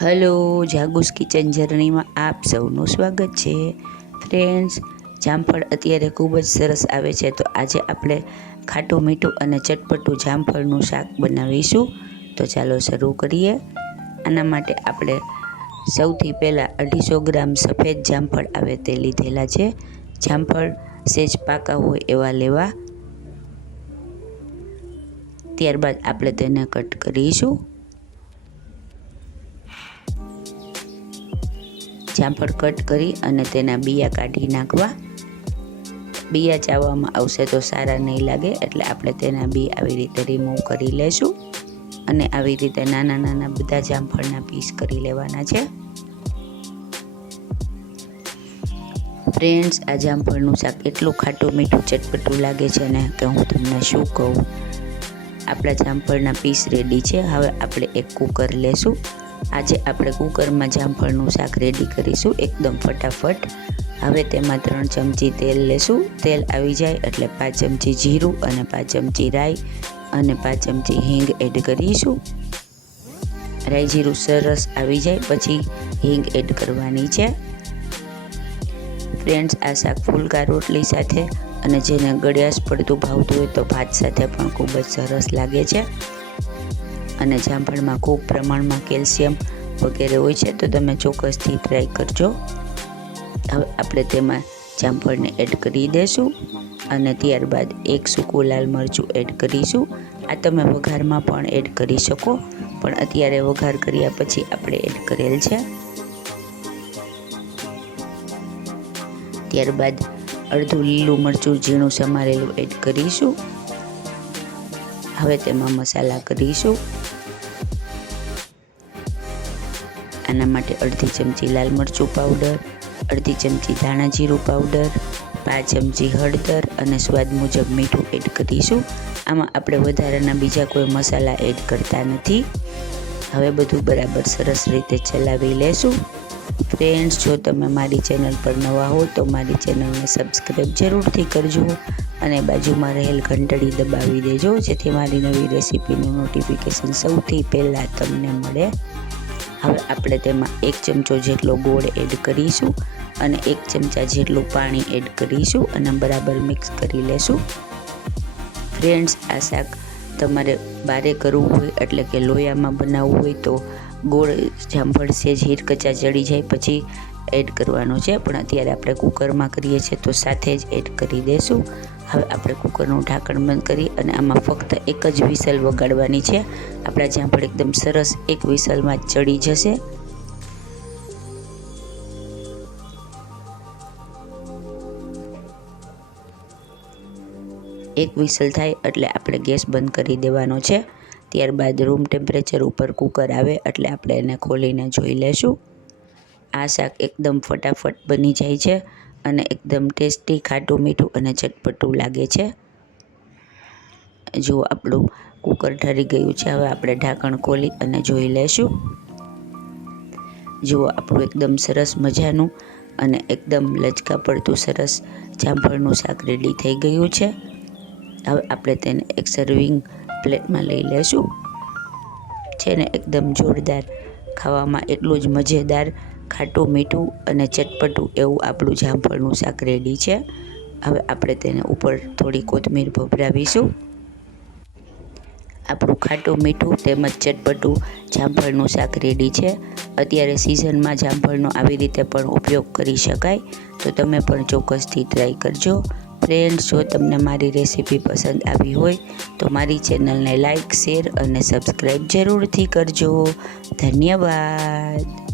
Hello, જાગુસ kitchen જર્નીમાં આપ સૌનું સ્વાગત છે. ફ્રેન્ડ્સ, જામફળ અત્યારે ખૂબ જ સરસ આવે છે, તો આજે આપણે ખાટું મીઠું અને ચટપટું જામફળનું શાક બનાવીશું. તો ચાલો શરૂ કરીએ. આના માટે આપણે સૌથી પહેલાં 250 ગ્રામ સફેદ જામફળ આવે તે લીધેલા છે. જામફળ સેજ પાકા હોય એવા લેવા. ત્યારબાદ આપણે તેને કટ કરીશું. જામફળ કટ કરી અને તેના બિયા કાઢી નાખવા. બિયા ચાવવામાં આવશે તો સારા નહીં લાગે, એટલે આપણે તેના બી આવી રીતે રિમૂવ કરી લેશું અને આવી રીતે નાના નાના બધા જામફળના પીસ કરી લેવાના છે. ફ્રેન્ડ્સ, આ જામફળનું શાક એટલું ખાટું મીઠું ચટપટું લાગે છે ને કે હું તમને શું કહું. આપણા જામફળના પીસ રેડી છે. હવે આપણે એક કુકર લેશું. આજે આપણે કુકરમાં જામફળનું શાક રેડી કરીશું એકદમ ફટાફટ. હવે તેમાં 3 ચમચી તેલ લેશું. તેલ આવી જાય એટલે 5 ચમચી જીરું અને 5 ચમચી રાઈ અને 5 ચમચી હિંગ એડ કરીશું. રાઈ જીરું સરસ આવી જાય પછી હિંગ એડ કરવાની છે. ફ્રેન્ડ્સ, આ શાક ફુલકા રોટલી સાથે અને જેને ગળ્યાશ પડતું ભાવતું હોય તો ભાત સાથે પણ ખૂબ જ સરસ લાગે છે. અને જામફળમાં ખૂબ પ્રમાણમાં કેલ્શિયમ વગેરે હોય છે, તો તમે ચોક્કસથી ટ્રાય કરજો. હવે આપણે તેમાં જામફળને એડ કરી દઈશું અને ત્યારબાદ 1 સૂકું લાલ મરચું એડ કરીશું. આ તમે વઘારમાં પણ એડ કરી શકો, પણ અત્યારે વઘાર કર્યા પછી આપણે એડ કરેલ છે. ત્યારબાદ અડધું લીલું મરચું ઝીણું સમારેલું એડ કરીશું. હવે તેમાં મસાલા કરીશું. આના માટે અડધી ચમચી લાલ મરચું પાવડર, અડધી ચમચી ધાણા જીરું પાવડર, 5 ચમચી હળદર અને સ્વાદ મુજબ મીઠું એડ કરીશું. આમાં આપણે વધારાના બીજા કોઈ મસાલા એડ કરતા નથી. હવે બધું બરાબર સરસ રીતે ચલાવી લેશું. ફ્રેન્ડ્સ, જો તમે મારી ચેનલ પર નવા હો તો મારી ચેનલને સબસ્ક્રાઈબ જરૂરથી કરજો અને બાજુમાં રહેલ ઘંટડી દબાવી દેજો, જેથી મારી નવી રેસીપીનું નોટિફિકેશન સૌથી પહેલાં તમને મળે. હવે આપણે તેમાં 1 ચમચો જેટલો ગોળ એડ કરીશું અને 1 ચમચા જેટલું પાણી એડ કરીશું અને બરાબર મિક્સ કરી લેશું. ફ્રેન્ડ્સ, આ શાક તમારે બારે કરવું હોય એટલે કે લોયામાં બનાવવું હોય તો ગોળ જામફળ સેજ હીરકચા ચડી જાય પછી એડ કરવાનો છે, પણ અત્યારે આપણે કુકરમાં કરીએ છીએ તો સાથે જ એડ કરી દઈશું. હવે આપણે કુકરનું ઢાંકણ બંધ કરી અને આમાં ફક્ત એક જ વિસલ વગાડવાની છે. આપણા જામફળ એકદમ સરસ એક વિસલમાં જ ચડી જશે. એક વિસલ થાય એટલે આપણે ગેસ બંધ કરી દેવાનો છે. ત્યારબાદ રૂમ ટેમ્પરેચર ઉપર કુકર આવે એટલે આપણે એને ખોલીને જોઈ લેશું. આ શાક એકદમ ફટાફટ બની જાય છે અને એકદમ ટેસ્ટી, ખાટું મીઠું અને ચટપટું લાગે છે. જુઓ, આપણું કુકર ઠરી ગયું છે. હવે આપણે ઢાંકણ ખોલી અને જોઈ લેશું. જુઓ, આપણું એકદમ સરસ મજાનું અને એકદમ લચકા પડતું સરસ જામફળનું શાક રેડી થઈ ગયું છે. હવે આપણે તેને એક સર્વિંગ પ્લેટમાં લઈ લેશું. છે ને એકદમ જોરદાર, ખાવામાં એટલું જ મજેદાર, ખાટું મીઠું અને ચટપટું એવું આપણું જામફળનું શાક રેડી છે. હવે આપણે તેને ઉપર થોડી કોથમીર ભભરાવીશું. આપણું ખાટું મીઠું તેમજ ચટપટું જામફળનું શાક રેડી છે. અત્યારે સિઝનમાં જામફળનો આવી રીતે પણ ઉપયોગ કરી શકાય, તો તમે પણ ચોક્કસથી ટ્રાય કરજો. ફ્રેન્ડ્સ, જો તમને મારી રેસીપી પસંદ આવી હોય તો મારી ચેનલને લાઇક, શેર અને સબસ્ક્રાઈબ જરૂરથી કરજો. ધન્યવાદ.